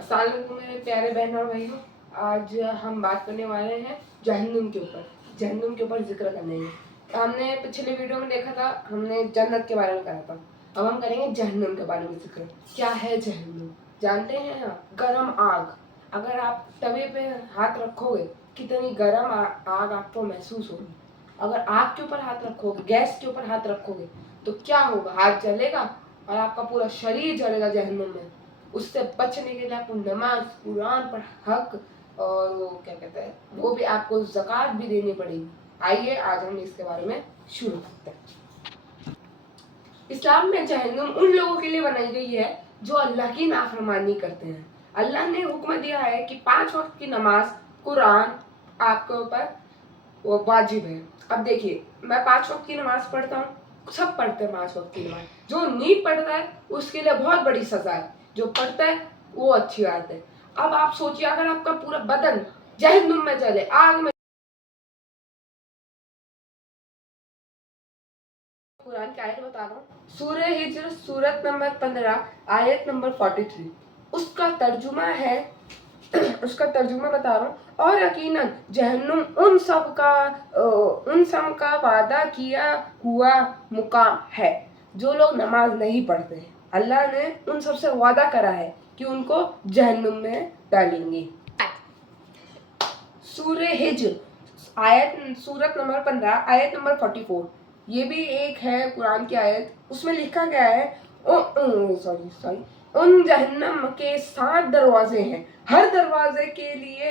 अस्सलाम वालेकुम मेरे प्यारे बहन और भाइयों, आज हम बात करने वाले हैं जहन्नुम के ऊपर जिक्र करने में। हमने पिछले वीडियो में देखा था, हमने जन्नत के बारे में कहा था। अब हम करेंगे जहन्नुम के बारे में जिक्र। क्या है जहन्नुम? जानते हैं आप? गरम आग। अगर आप तवे पे हाथ रखोगे, कितनी गरम आग आपको महसूस होगी। अगर आग के ऊपर हाथ रखोगे, गैस के ऊपर हाथ रखोगे, तो क्या होगा? हाथ जलेगा और आपका पूरा शरीर जलेगा जहन्नुम में। उससे बचने के लिए आपको नमाज, कुरान पर हक और वो क्या कहते हैं, वो भी आपको ज़कात भी देनी पड़ेगी। आइए आज हम इसके बारे में शुरू करते हैं। इस्लाम में जहन्नुम उन लोगों के लिए बनाई गई है जो अल्लाह की नाफरमानी करते हैं। अल्लाह ने हुक्म दिया है कि 5 वक्त की नमाज, कुरान आपके ऊपर वो वाजिब है। अब देखिए, मैं 5 वक्त की नमाज पढ़ता हूँ, सब पढ़ते हैं 5 वक्त की नमाज। जो नहीं पढ़ता है उसके लिए बहुत बड़ी सजा है, जो पढ़ता है वो अच्छी बात है। अब आप सोचिए, अगर आपका पूरा बदन जहन्नुम में जले, आग में। कुरान की आयत बता रहा हूँ, सूरह हिज्र सूरत नंबर 15 आयत नंबर 43। उसका तर्जुमा बता रहा हूँ। और यकीनन जहन्नुम उन सब का वादा किया हुआ मुकाम है जो लोग नमाज नहीं पढ़ते हैं। अल्लाह ने उन सब से वादा करा है कि उनको जहन्नुम में डालेंगे। सूरह हिज्र सूरत नंबर 15 आयत नंबर 44, ये भी एक है कुरान की आयत। उसमें लिखा गया है, उन जहन्नम के 7 दरवाजे हैं, हर दरवाजे के लिए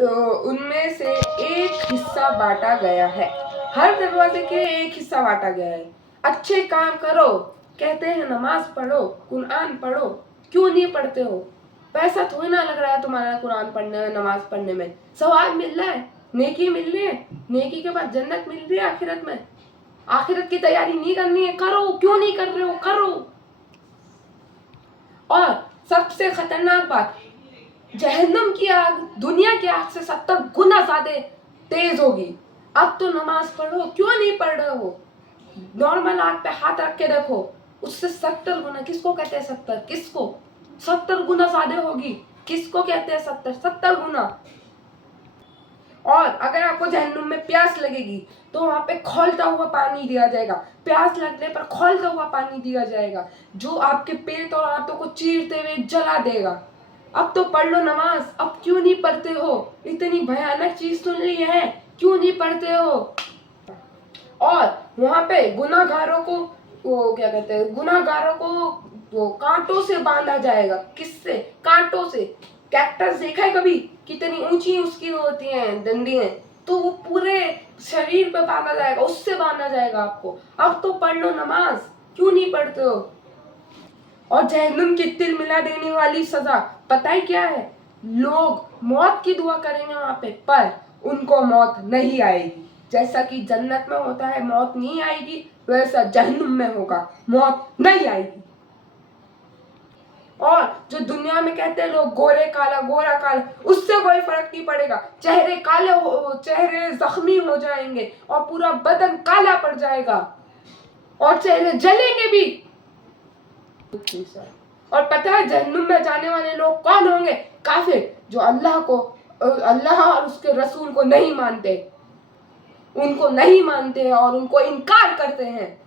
उनमें से एक हिस्सा बांटा गया है। हर दरवाजे के एक हिस्सा बांटा गया है। अच्छे काम करो, कहते हैं नमाज पढ़ो, कुरान पढ़ो, क्यों नहीं पढ़ते हो? पैसा थोड़ी ना लग रहा है तुम्हारा कुरान पढ़ने में, नमाज पढ़ने में। सवाब मिल रहा है, नेकी मिल रही है, नेकी के बाद जन्नत मिल रही है आखिरत में। आखिरत की तैयारी नहीं करनी है? करो। क्यों नहीं कर रहे हो? करो। और सबसे खतरनाक बात, जहन्नम की आग दुनिया की आग से 70 गुना ज्यादा तेज होगी। अब तो नमाज पढ़ो, क्यों नहीं पढ़ रहे हो? नॉर्मल आग पे हाथ रख के देखो, उससे 70 गुना। किसको कहते हैं 70? किसको? 70 गुना ज्यादा होगी। किसको कहते हैं 70 गुना। और अगर आपको जहन्नुम में प्यास लगेगी तो वहां पे खौलता हुआ पानी दिया जाएगा। प्यास लगने पर खौलता हुआ पानी दिया जाएगा जो आपके पेट और आंतों को चीरते हुए जला देगा। अब तो पढ़ लो नमाज, अब क्यों नहीं पढ़ते हो? इतनी भयानक चीज सुन ली है, क्यों नहीं पढ़ते हो? और वहां पे गुनाहगारों को वो क्या कहते हैं, गुनाहगारों को वो कांटों से बांधा जाएगा। किससे? कांटों से। कैक्टस देखा है कभी? कितनी ऊंची उसकी होती हैं डंडियां, तो वो पूरे शरीर पे बांधा जाएगा, उससे बांधा जाएगा आपको। अब तो पढ़ लो नमाज, क्यों नहीं पढ़ते हो? और जहन्नुम की तिल मिला देने वाली सजा पता है क्या है? लोग मौत की दुआ करेंगे वहां पे, पर उनको मौत नहीं आएगी। जैसा कि जन्नत में होता है मौत नहीं आएगी, वैसा जहन्नुम में होगा, मौत नहीं आएगी। और जो दुनिया में कहते हैं लोग गोरे काला गोरा काला, उससे कोई फर्क नहीं पड़ेगा। चेहरे काले चेहरे जख्मी हो जाएंगे और पूरा बदन काला पड़ जाएगा और चेहरे जलेंगे भी। और पता है जहन्नुम में जाने वाले लोग कौन होंगे? काफिर, जो अल्लाह और उसके रसूल को नहीं मानते, उनको नहीं मानते हैं और उनको इनकार करते हैं।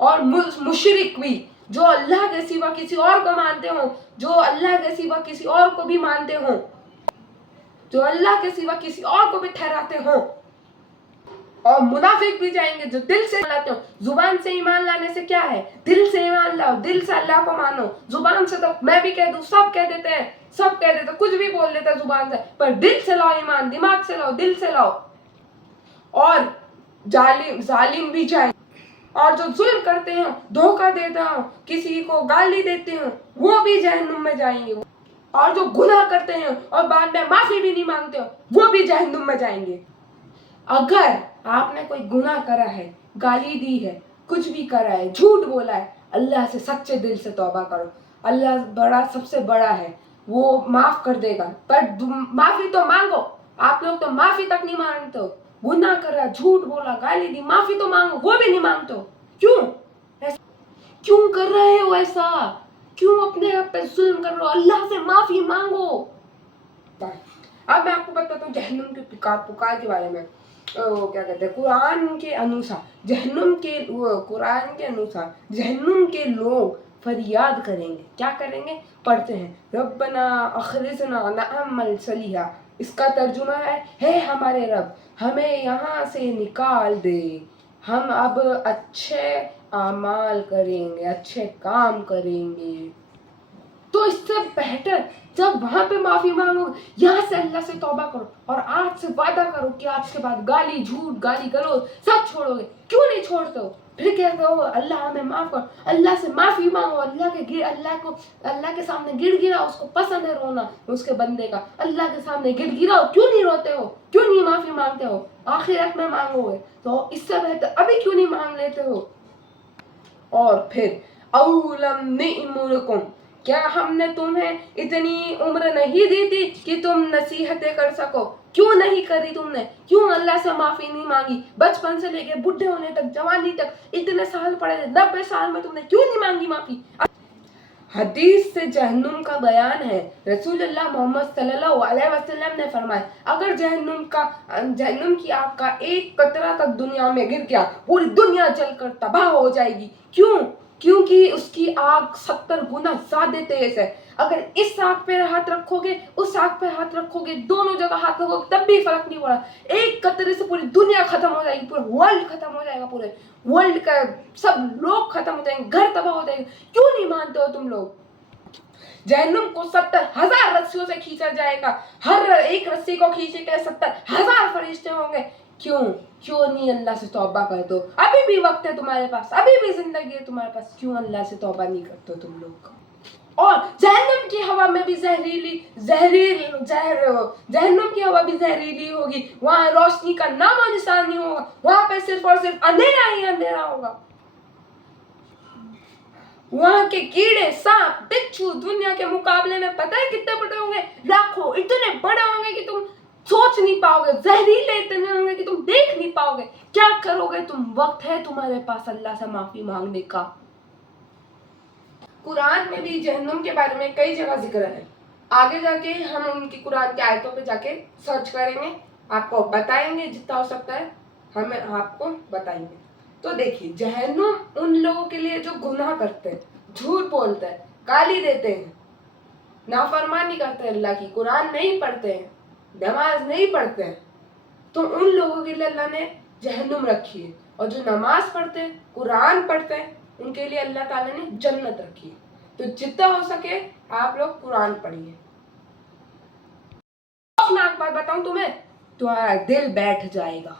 और मुशरिक भी, जो अल्लाह के सिवा किसी और को मानते हो, जो अल्लाह के सिवा किसी और को भी मानते हो, जो अल्लाह के सिवा किसी और को भी ठहराते हो। और मुनाफिक भी जाएंगे जो दिल से लाते हो। जुबान से ईमान लाने से क्या है? दिल से ईमान लाओ, दिल से अल्लाह को मानो। जुबान से तो मैं भी कह दूं, सब कह देते हैं, सब कह देते, कुछ भी बोल देते हैं जुबान से, पर दिल से लाओ ईमान, दिमाग से लाओ, दिल से लाओ। और जालिम भी जाए, और जो जुल्म करते हैं, धोखा देते हैं, किसी को गाली देते हैं, वो भी जहन्नुम में जाएंगे। और जो गुनाह करते हैं और बाद में माफी भी नहीं मांगते हो, वो भी जहन्नुम में जाएंगे। अगर आपने कोई गुनाह करा है, गाली दी है, कुछ भी करा है, झूठ बोला है, अल्लाह से सच्चे दिल से तौबा करो। अल्लाह बड़ा, सबसे बड़ा है, वो माफ कर देगा। पर माफी तो मांगो। आप लोग तो माफी तक नहीं मांगते हो। गुनाह करा, झूठ बोला, गाली दी, माफी तो मांगो, वो भी नहीं मांगते हो। क्यों कर रहे हो ऐसा? کیوں اپنے آپ پہ ظلم کر رہے ہو؟ اللہ سے معافی مانگو. اب میں آپ کو بتاتا ہوں جہنم کے پکار کے بارے میں. وہ کیا کہتے ہیں قرآن کے انوسار جہنم کے لوگ فریاد کریں گے. کیا کریں گے؟ پڑھتے ہیں ربنا اخرجنا نعمل صالحا. اس کا ترجمہ ہے ہمارے رب ہمیں یہاں سے نکال دے، ہم اب اچھے اعمال کریں گے، اچھے کام کریں گے. تو اس سے بہتر جب وہاں پہ معافی مانگو، یہاں سے اللہ سے توبہ کرو اور آج سے وعدہ کرو کہ آج کے بعد گالی جھوٹ گالی کرو سب چھوڑو گے. کیوں نہیں چھوڑتے ہو؟ پھر کہتے ہو اللہ ہمیں معاف کرو. اللہ سے معافی مانگو، اللہ کے سامنے گڑ گراؤ. اس کو پسند ہے رونا اس کے بندے کا. اللہ کے سامنے گڑ گراؤ. کیوں نہیں روتے ہو؟ کیوں نہیں معافی مانگتے ہو؟ آخرت میں مانگو گے تو اس سے بہتر ابھی کیوں نہیں مانگ لیتے ہو؟ اور پھر اولم نعمرکم، کیا ہم نے تمہیں اتنی عمر نہیں دی تھی کہ تم نصیحتیں کر سکو؟ کیوں نہیں کری تم نے؟ کیوں اللہ سے معافی نہیں مانگی؟ بچپن سے لے کے بڈھے ہونے تک، جوانی تک اتنے سال پڑے تھے، 90 سال میں تم نے کیوں نہیں مانگی معافی؟ حدیث سے جہنم کا بیان ہے. رسول اللہ محمد صلی اللہ علیہ وسلم نے فرمایا اگر جہنم کی آگ کا ایک قطرہ تک دنیا میں گر گیا پوری دنیا جل کر تباہ ہو جائے گی. کیونکہ اس کی آگ 70 گنا زیادہ تیز ہے. اگر اس آگ پہ ہاتھ رکھو گے اس آگ پہ ہاتھ رکھو گے، دونوں جگہ ہاتھ رکھو گے تب بھی فرق نہیں پڑا. ایک قطرے سے پوری دنیا ختم ہو جائے گی، پورا ورلڈ ختم ہو جائے گا، پورے ورلڈ کا سب لوگ ختم ہو جائیں گے، گھر تباہ ہو جائے گا. کیوں نہیں مانتے ہو تم لوگ؟ جہنم کو 70,000 رسیوں سے کھینچا جائے گا. ہر ایک رسی کو کھینچے کے 70,000 فرشتے ہوں گے. کیوں نہیں اللہ سے توبہ کر دو؟ ابھی بھی وقت ہے تمہارے پاس، ابھی بھی زندگی ہے تمہارے پاس. کیوں اللہ سے توبہ نہیں کرتے تم لوگ؟ اور جہنم کی ہوا میں بھی جہنم کی ہوا بھی زہریلی ہوگی. وہاں روشنی کا نام و نشان نہیں ہوگا، وہاں پہ صرف اور صرف اندھیرا ہی اندھیرا ہوگا. وہاں کے کیڑے سانپ بچھو دنیا کے مقابلے میں پتہ ہے کتنے بڑے ہوں گے؟ لاکھوں. اتنے بڑے ہوں گے کہ تم سوچ نہیں پاؤ گے. زہریلے اتنے ہوں گے کہ تم دیکھ نہیں پاؤ گے. کیا کرو گے تم؟ وقت ہے تمہارے پاس اللہ سے معافی مانگنے کا. قرآن میں بھی جہنم کے بارے میں کئی جگہ ذکر ہے. آگے جا کے ہم ان کی قرآن کی آیتوں پہ جا کے سرچ کریں گے، آپ کو بتائیں گے جتنا ہو سکتا ہے ہمیں آپ کو بتائیں گے. تو دیکھیے جہنم ان لوگوں کے لیے جو گناہ کرتے ہیں، جھوٹ بولتے ہیں، گالی دیتے ہیں، نافرمانی کرتے ہیں، اللہ کی قرآن نہیں پڑھتے ہیں، نماز نہیں پڑھتے ہیں، تو ان لوگوں کے لیے اللہ نے جہنم رکھی ہے. اور جو نماز پڑھتے ہیں، قرآن پڑھتے ہیں، ان کے لیے اللہ تعالیٰ نے جنت رکھی ہے. تو جتنا ہو سکے آپ لوگ قرآن پڑھیے. خوفناک بات بتاؤں تمہیں، تمہارا دل بیٹھ جائے گا.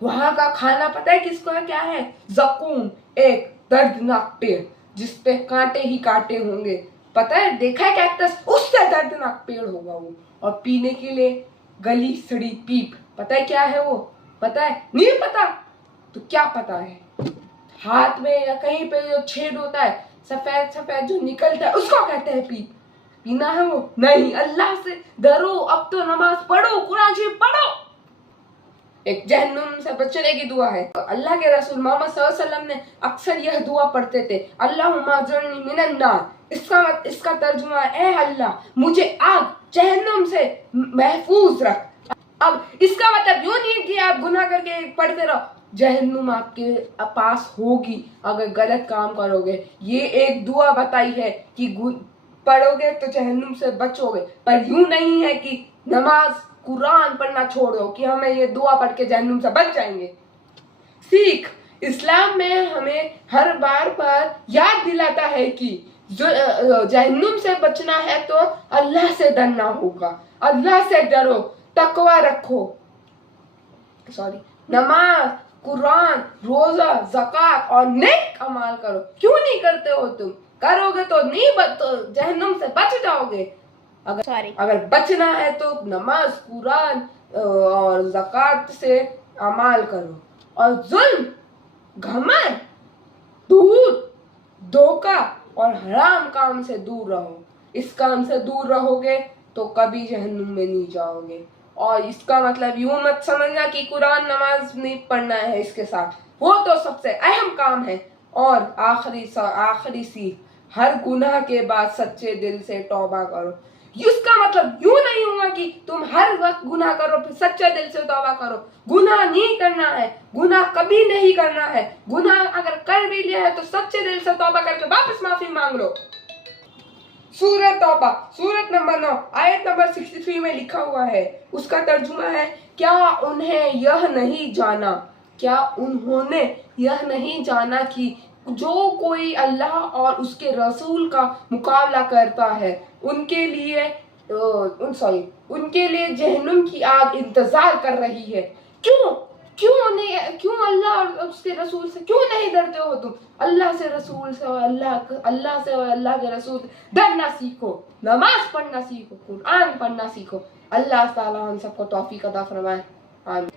وہاں کا کھانا پتہ ہے کس کو ہے؟ کیا ہے؟ زقوم، ایک دردناک پیڑ جس پہ کانٹے ہی کانٹے ہوں گے. پتہ ہے دیکھا ہے کیکٹس؟ اس سے دردناک پیڑ ہوگا وہ. اور پینے کے لیے گلی سڑی پیپ. پتہ ہے کیا ہے وہ؟ پتہ ہے؟ نہیں پتہ تو کیا پتہ ہے؟ ہاتھ میں یا کہیں پہ جو چھید ہوتا ہے سفید سفید جو نکلتا ہے اس کو کہتے ہیں پیپ. پینا ہے وہ؟ نہیں. اللہ سے ڈرو، اب تو نماز پڑھو، قرآن شریف پڑھو. ایک جہنم سے بچنے کی دعا ہے. اللہ کے رسول محمد صلی اللہ علیہ وسلم نے اکثر یہ دعا پڑھتے تھے، اللہم اجرنی من النار. اس کا ترجمہ ہے اے اللہ مجھے آگ جہنم سے محفوظ رکھ. اب اس کا مطلب یوں نہیں کہ آپ گناہ کر کے پڑھتے رہو. جہنم آپ کے پاس ہوگی اگر غلط کام کرو گے. یہ ایک دعا بتائی ہے کہ پڑھو گے تو جہنم سے بچو گے، پر یوں نہیں ہے کہ نماز قرآن پڑھنا چھوڑ دو کہ ہمیں یہ دعا پڑھ کے جہنم سے بچ جائیں گے. سیکھ اسلام میں ہمیں ہر بار یاد دلاتا ہے کہ جہنم سے بچنا ہے تو اللہ سے ڈرنا ہوگا. اللہ سے ڈرو، تقوی رکھو. نماز، قرآن، روزہ، زکوٰۃ اور نیک اعمال کرو. کیوں نہیں کرتے ہو تم؟ کرو گے تو نہیں جہنم سے بچ جاؤ گے. اگر بچنا ہے تو نماز، قرآن اور زکوٰۃ سے اعمال کرو. اور ظلم، گھمنڈ، جھوٹ، دھوکہ اور حرام کام سے دور رہو. اس کام سے دور رہو گے تو کبھی جہنم میں نہیں جاؤ گے. اور اس کا مطلب یوں مت سمجھنا کہ قرآن نماز نہیں پڑھنا ہے اس کے ساتھ، وہ تو سب سے اہم کام ہے. اور آخری سیکھ، हर गुनाह के बाद सच्चे दिल से तौबा करो। इसका मतलब यूं नहीं हुआ कि तुम हर वक्त गुनाह करो फिर सच्चे दिल से तौबा करो। गुनाह नहीं करना है, गुनाह कभी नहीं करना है। गुनाह अगर कर भी लिया है तो सच्चे दिल से तौबा करके वापस माफी मांग लो। सूरत तौबा सूरत नंबर 9 आयत नंबर 63 में लिखा हुआ है, उसका तर्जुमा है, क्या उन्होंने यह नहीं जाना कि जो कोई अल्लाह और उसके रसूल का मुकाबला करता है उनके लिए जहन्नुम की आग इंतजार कर रही है। क्यों अल्लाह और उसके रसूल से क्यों नहीं डरते हो तुम? अल्लाह से, रसूल से और अल्लाह से और अल्लाह के रसूल से डरना सीखो, नमाज पढ़ना सीखो, कुरान पढ़ना सीखो। अल्लाह ताला हम सबको तौफीक अता फरमाए, आमीन।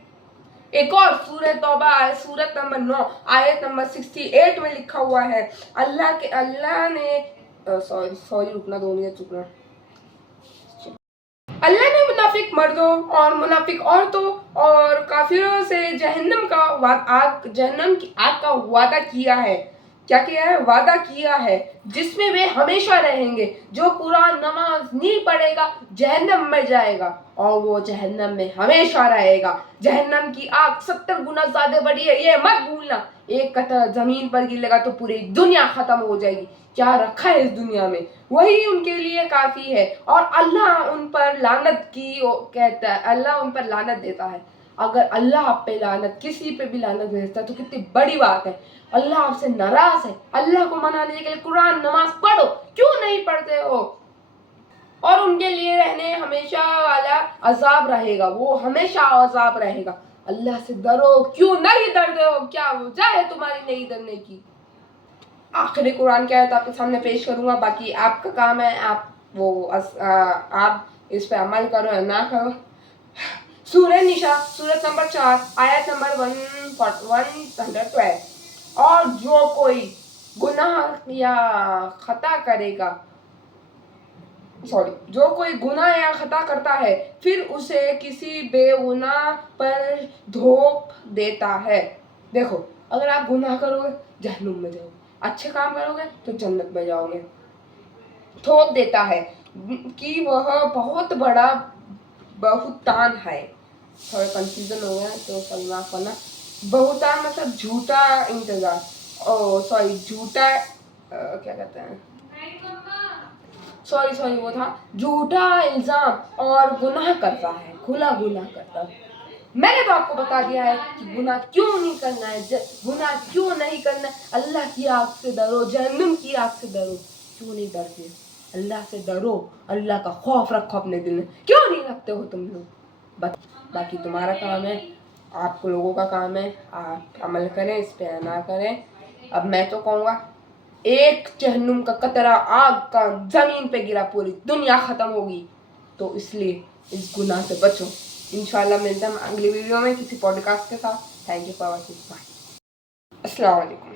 एक और सूरह तौबा सूरत नंबर 9 आयत नंबर 68 में लिखा हुआ है, अल्लाह ने सॉरी रुकना 2 मिनट रुकना। अल्लाह ने मुनाफिक मर्दों और मुनाफिक औरतों और काफिरों से जहन्नम की आग का वादा किया है। क्या किया है? वादा किया है, जिसमें वे हमेशा रहेंगे। जो कुरान नमाज नहीं पढ़ेगा जहन्नम में जाएगा और वो जहन्नम में हमेशा रहेगा। जहन्नम की आग 70 गुना ज्यादा बड़ी है, ये मत भूलना। एक कतरा जमीन पर गिरेगा तो पूरी दुनिया खत्म हो जाएगी। क्या रखा है इस दुनिया में, वही उनके लिए काफी है। और अल्लाह उन पर लानत देता है। अगर अल्लाह आप पे लानत, किसी पे भी लानत भेजता है तो कितनी बड़ी बात है। अल्लाह आपसे नाराज है। अल्लाह को मनाने के लिए कुरान नमाज पढ़ो, क्यों नहीं पढ़ते हो? और उनके लिए रहने हमेशा वाला अजाब रहेगा, वो हमेशा अजाब रहेगा। अल्लाह से डरो, क्यों नहीं डरते हो? क्या वजह है तुम्हारी नहीं डरने की? आखिरी कुरान की आयत आपके सामने पेश करूंगा, बाकी आपका काम है, आप इस पे अमल करो या ना करो। सूरह निशा सूरत नंबर 4 आयत नंबर 112, और जो कोई गुनाह या खता करता है फिर उसे किसी बेगुनाह पर धोप देता है। देखो, अगर आप गुनाह करोगे जहन्नुम में जाओगे, अच्छे काम करोगे तो जन्नत में जाओगे। थोप देता है कि वह बहुत बड़ा बहुतान है। थोड़ा कंफ्यूजन हो गया तो सलमा करना। बहुतान मतलब झूठा इंतजार, झूठा क्या कहते हैं, सॉरी वो था झूठा इल्जाम और गुनाह करता है, खुला गुनाह करता है। मैंने तो आपको बता दिया है कि गुनाह क्यों नहीं करना है, गुनाह क्यों नहीं करना है। अल्लाह की आग से डरो, जहन्नुम की आग से डरो। क्यों नहीं डरते? अल्लाह से डरो, अल्लाह का खौफ रखो अपने दिल में। क्यों नहीं रखते हो तुम लोग? बाकी तुम्हारा काम है, आप लोगों का काम है, आप अमल करें, इस पे ना करें। अब मैं तो कहूँगा, एक जहन्नुम का कतरा आग का जमीन पे गिरा पूरी दुनिया खत्म होगी। तो इसलिए इस गुनाह से बचो। इंशाल्लाह मिलते हैं अगली वीडियो में किसी पॉडकास्ट के साथ। Thank you for watching, bye, अस्सलाम वालेकुम।